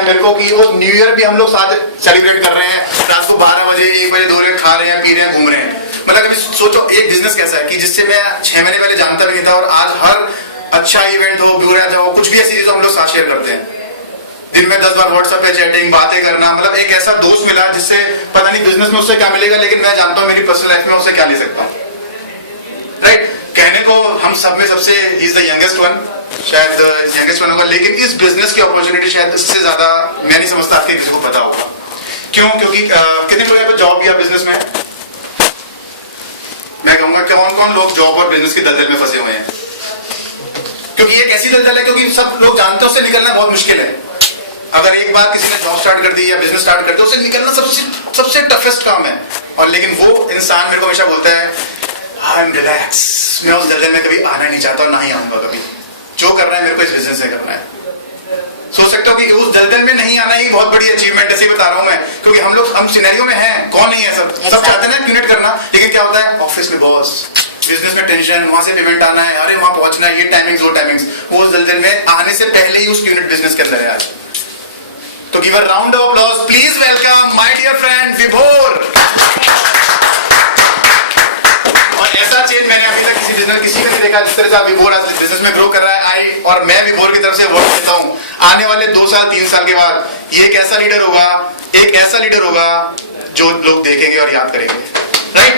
मेरे को कि वो न्यू ईयर भी हम लोग साथ सेलिब्रेट कर रहे हैं, रात को 12 बजे 1 बजे 2 बजे खा रहे हैं, पी रहे हैं, घूम रहे हैं। मतलब कभी सोचो एक बिजनेस कैसा है कि जिससे मैं 6 महीने पहले जानता भी नहीं था और आज हर अच्छा इवेंट हो, ब्यूरेज हो, कुछ भी ऐसी चीज हम लोग साथ शेयर करते हैं। दिन में 10 बार व्हाट्सएप पे चैटिंग, बातें करना, मतलब एक ऐसा दोस्त मिला जिससे पता नहीं बिजनेस में उससे क्या मिलेगा, लेकिन मैं जानता हूँ मेरी पर्सनल लाइफ में उससे क्या ले सकता हूँ। राइट, कहने को हम सब में सबसे he is the youngest one, शायद यंगेस्ट वन होगा, लेकिन इस बिजनेस की अपॉर्चुनिटी शायद इससे ज्यादा मैं नहीं समझता आपके किसी को पता होगा। क्यों? क्योंकि कितने लोग यहाँ पे जॉब या बिजनेस में, मैं कहूंगा कौन कौन लोग जॉब और बिजनेस की दलदल में फंसे हुए हैं? क्योंकि ये कैसी दलदल है, क्योंकि सब लोग जानते हैं उससे निकलना बहुत मुश्किल है। अगर एक बार किसी ने जॉब स्टार्ट कर दी या बिजनेस स्टार्ट कर दिया, उससे निकलना सबसे टफेस्ट काम है। और लेकिन वो इंसान मेरे को हमेशा बोलता है आई एम रिलैक्स, मैं उस दलदल में कभी आना नहीं चाहता और ना ही आऊंगा कभी। जो करना है मेरे को इस बिजनेस से करना है। सोच सकते हो कि उस दलदल में नहीं आना ही बहुत बड़ी अचीवमेंट है, बता रहा हूं मैं, क्योंकि हम सिनेरियो में हैं, कौन नहीं है, सब चाहते हैं ना यूनिट करना, लेकिन क्या होता है ऑफिस में बॉस, बिजनेस में टेंशन, वहां से पेमेंट आना है, अरे वहां पहुंचना है, ये टाइमिंग्स वो टाइमिंग्स, वो उस दलदल में आने से पहले ही उस यूनिट बिजनेस के अंदर है आज। तो give a round of applause, please welcome my dear friend Vibhor. और ऐसा चेंज मैंने अभी तक किसी को नहीं देखा जिस तरह से आप विभोर आज बिजनेस में ग्रो कर रहा है। आई और मैं विभोर की तरफ से वर्ड देता हूं, आने वाले 2 साल 3 साल के बाद ये एक ऐसा लीडर होगा, एक ऐसा लीडर होगा जो लोग देखेंगे और याद करेंगे। राइट?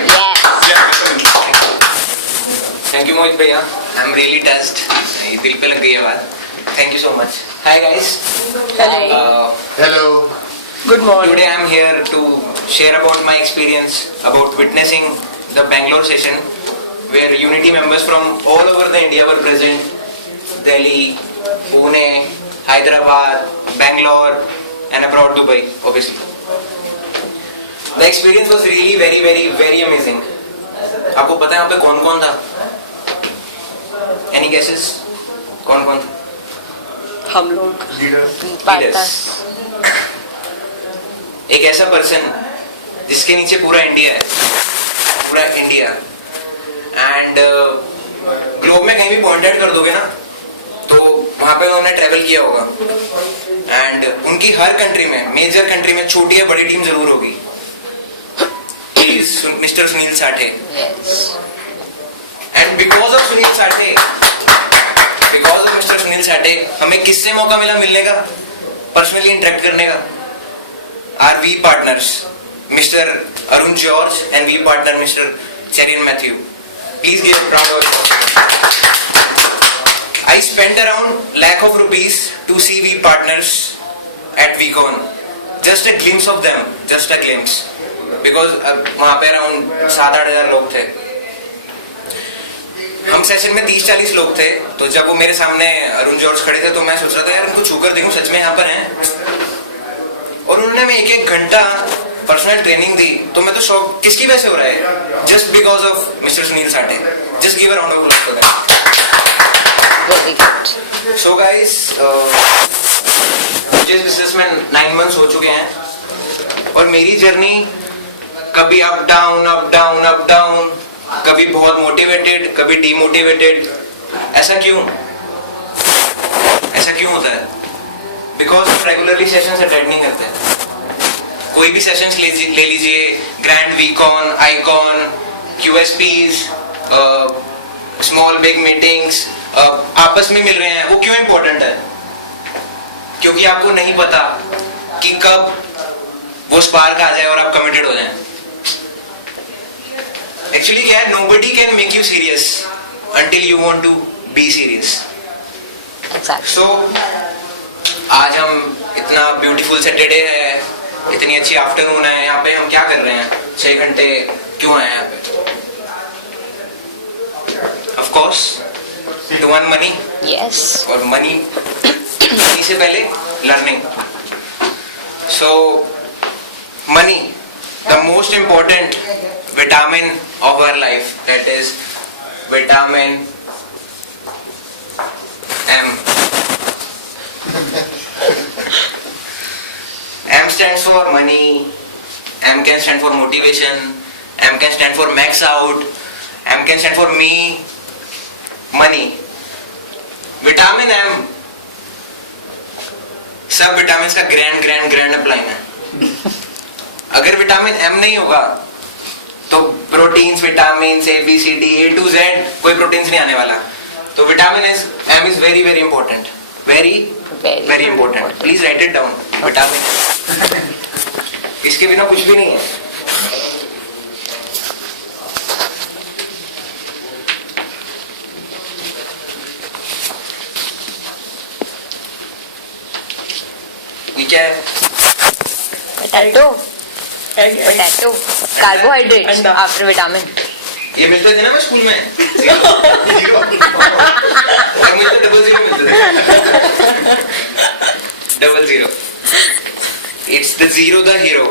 थैंक यू मोहित भैया, आई एम रियली टच्ड, ये दिल पे लग गई है बात। Thank you so much. Hi guys. Hello. Hello. Good morning. Today I am here to share about my experience about witnessing the Bangalore session where Unity members from all over the India were present. Delhi, Pune, Hyderabad, Bangalore and abroad Dubai obviously. The experience was really very amazing. आपको पता है यहाँ पे कौन-कौन था? Any guesses? कौन-कौन था? हम लोग Leaders. एक ऐसा पर्सन जिसके नीचे पूरा इंडिया है, पूरा इंडिया, एंड ग्लोब में कहीं भी पॉइंट आउट कर दोगे ना तो वहां पे उन्होंने ट्रेवल किया होगा, एंड उनकी हर कंट्री में, मेजर कंट्री में छोटी या बड़ी टीम जरूर होगी। Mister Sunil Sathe, and because of Sunil Sathe, because of mister Sunil Sathe हमें किससे मौका मिला मिलने का, पर्सनली इंटरेक्ट करने का? Are we partners mister Arun George and we partner mister Cherin Mathew. Please give a round of applause. I spent around lakh of rupees to see we partners at VCon. Just a glimpse of them, just a glimpse, because वहाँ पे around 7-8 हज़ार लोग थे। हम session में 30-40 लोग थे, तो जब वो मेरे सामने अरुण जॉर्ज खड़े थे तो मैं सोच रहा था यार उनको छूकर देखूं सच में यहाँ पर हैं। और उन्होंने मैं 1-1 घंटा पर्सनल ट्रेनिंग दी, तो मैं तो शॉक, किसकी वजह से हो रहा है? Just because of mister Sunil Sathe. Just give a round of applause for that. So guys, मुझे बिजनेस में 9 months हो चुके हैं और मेरी जर्नी कभी अप डाउन, कभी बहुत मोटिवेटेड, कभी डीमोटिवेटेड। ऐसा क्यों होता है? बिकॉज हम रेगुलरली सेशंस अटेंड नहीं करते हैं। कोई भी सेशंस ले लीजिए, grand WeCon, iCon, QSPs, small big meetings, आपस में मिल रहे हैं, वो क्यों इंपॉर्टेंट है? क्योंकि आपको नहीं पता कि कब वो स्पार्क आ जाए और आप कमिटेड हो जाएं। एक्चुअली क्या है, nobody can make you serious until you want to be serious. Exactly. So आज हम इतना ब्यूटीफुल सैटरडे है, इतनी अच्छी आफ्टरनून है, यहाँ पे हम क्या कर रहे हैं? 6 घंटे क्यों आए यहाँ पे? Of course to earn money. Yes. और मनी से पहले learning. So money, the most important vitamin of our life, that is vitamin M. M stands for money, M can stand for motivation, M can stand for max out, M can stand for me, money. Vitamin M सब vitamin का grand upline है। अगर vitamin M नहीं होगा तो proteins, vitamin A B C D A to Z कोई proteins नहीं आने वाला। तो vitamin M is very very important, very important. Please write it down, vitamin. इसके बिना कुछ भी नहीं है। ये क्या है? Potato, carbohydrates after vitamin. ये मिलते थे ना मैं स्कूल में, जीरो। और मुझे डबल जीरो मिलते थे, double zero. It's the zero the hero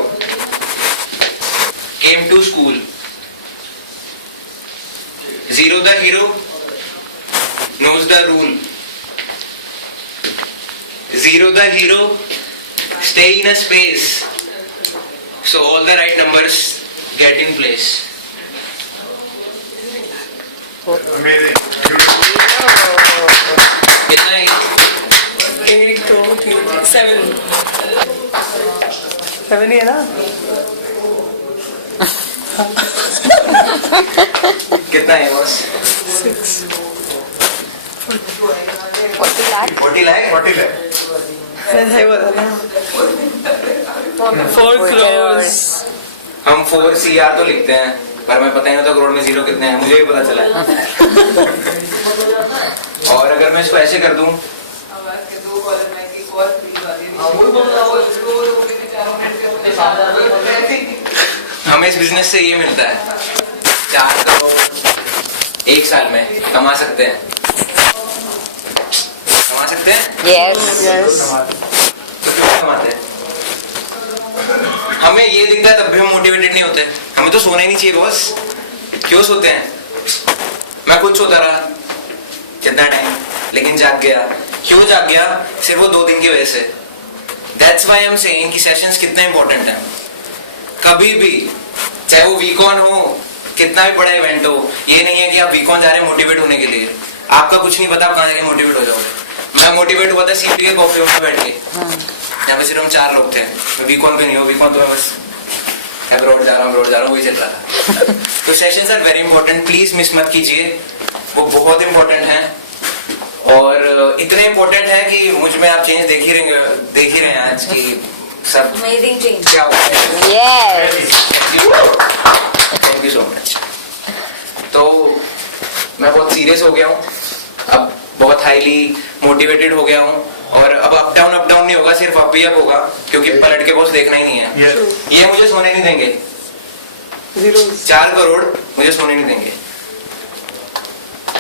came to school. Zero the hero knows the rule. Zero the hero stay in a space so all the right numbers get in place. Amazing. कितना है? 8, 2, 3, 7 ही है ना? कितना है boss? 40 lakh. 40 lakh? 40 lakh. ऐसा ही बोला ना। 4 crores। हम 4 CR तो लिखते हैं, पर मैं पता ही नहीं था करोड़ में जीरो कितने हैं, मुझे भी पता चला। और अगर मैं इसको ऐसे कर दूं, हमें इस बिजनेस से ये मिलता है 4 करोड़ 1 साल में कमा सकते हैं, कमा सकते हैं। यस। तो क्यों कमाते हैं? हमें ये दिखता है तब भी हम मोटिवेटेड नहीं होते। हमें तो सोना ही नहीं चाहिए बॉस। क्यों सोते हैं? मैं खुद सोता रहा कितना टाइम, लेकिन जाग गया। क्यों जाग गया? सिर्फ वो 2 दिन की वजह से। That's why I'm saying कि सेशंस कितने इंपॉर्टेंट हैं। कभी भी, चाहे वो वीकॉन हो, कितना भी बड़ा इवेंट हो, ये नहीं है कि आप वीकॉन जा रहे हैं मोटिवेट होने के लिए। आपका कुछ नहीं पता आप कहाँ जाके मोटिवेट हो जाओगे। मैं मोटिवेट हुआ था सीपी के कॉफी में बैठ के, यहाँ पे सिर्फ हम 4 लोग थे। मैं वीकॉन पे नहीं हूँ, वीकॉन तो मैं बस अब्रॉड जा रहा हूँ, वही चल रहा था। तो sessions are very important, please miss मत कीजिए, वो बहुत इंपॉर्टेंट है। और इतने इंपॉर्टेंट है कि मुझ में आप चेंज देख ही रहे हैं आज की सब अमेजिंग चेंज क्या हुआ है। Yes. Thank you so much. तो मैं बहुत सीरियस हो गया हूँ, अब बहुत हाईली मोटिवेटेड हो गया हूँ, और अब अप डाउन नहीं होगा, सिर्फ अप ही अप होगा, क्योंकि पलट के बॉस देखना ही नहीं है। ये मुझे सोने नहीं देंगे, 4 करोड़ मुझे सोने नहीं देंगे।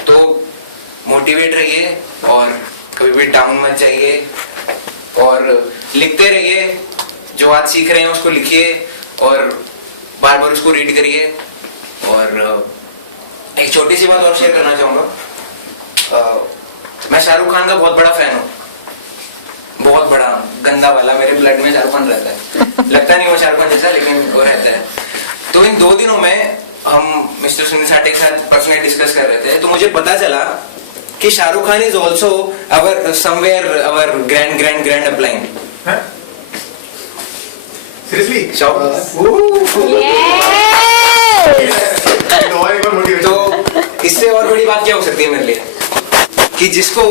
तो मोटिवेट रहिए और कभी भी डाउन मत जाइए, और लिखते रहिए। जो आज सीख रहे हैं उसको लिखिए और बार बार उसको रीड करिए। और एक छोटी सी बात और शेयर करना चाहूंगा। मैं शाहरुख खान का बहुत बड़ा फैन हूँ, बहुत बड़ा, गंदा वाला। मेरे ब्लड में शाहरुख खान रहता है। लगता नहीं वो शाहरुख खान जैसा, लेकिन वो रहता है। तो इन 2 दिनों में हम मिस्टर सुनील साठे के साथ पर्सनली डिस्कस कर रहे थे, तो मुझे पता चला कि Shahrukh Khan is also our somewhere our grand upline. Seriously? तो इससे और बड़ी बात क्या हो सकती है मेरे लिए, कि जिसको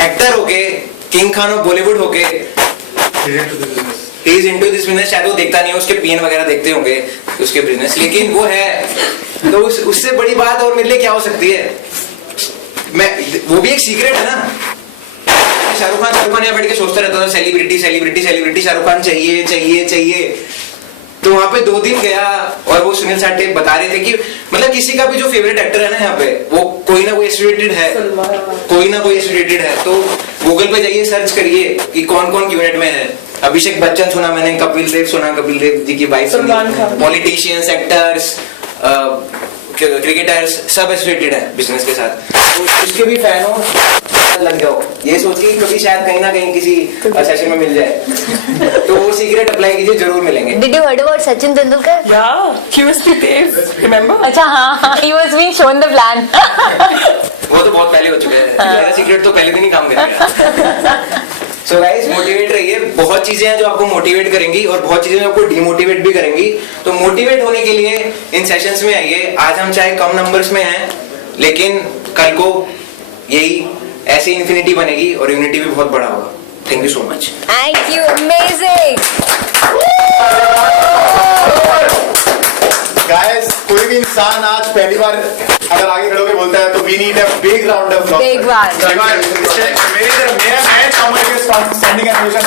एक्टर होके, किंग खान ऑफ बॉलीवुड होके, he is into this business, शायद वो देखता नहीं है, उसके पीएन वगैरह देखते होंगे उसके बिजनेस, लेकिन वो है। तो उससे बड़ी बात और मेरे लिए क्या हो सकती है? वो भी एक सीक्रेट है ना। शाहरुख खान यहाँ बैठ के सोचता रहता था सेलिब्रिटी शाहरुख खान चाहिए। तो वहां पे 2 दिन गया और वो सुनील साठे बता रहे थे कि मतलब किसी का भी जो फेवरेट एक्टर है ना यहाँ पे, वो कोई ना कोई एसोसिएटेड है। तो गूगल पे जाइए, सर्च करिए कि कौन कौन यूनिट में है। अभिषेक बच्चन सुना मैंने, कपिल देव जी की वाइफ सुनी, पॉलिटिशियंस, एक्टर्स, क्रिकेटर्स, सब एसोसिएटेड है बिजनेस के साथ। तो उसके भी फैन हो, लग जाओ, ये सोच के कभी शायद कहीं ना कहीं किसी सेशन में मिल जाए। तो वो सीक्रेट अप्लाई कीजिए, जरूर मिलेंगे। Did you heard about Sachin Tendulkar? Yeah, he was the Dave, remember? अच्छा हाँ, he was being shown the plan. वो तो बहुत पहले हो चुके हैं, मेरा सीक्रेट तो पहले दिन ही काम करेगा। सो गाइस मोटिवेट रहिए, बहुत चीजें हैं जो आपको मोटिवेट करेंगी और बहुत चीजें जो आपको डिमोटिवेट भी करेंगी। तो मोटिवेट होने के लिए इन सेशंस में आइए। आज हम चाहे कम नंबर्स में हैं, लेकिन कल को यही ऐसी इन्फिनिटी बनेगी और यूनिटी भी बहुत बड़ा होगा। Thank you so much. Thank you. Amazing. Guys कोई भी इंसान आज पहली बार अगर आगे खड़े होकर बोलता है तो we need a big round of Big one. मेरे मैं चाहूंगा कि स्टैंडिंग एनिमेशन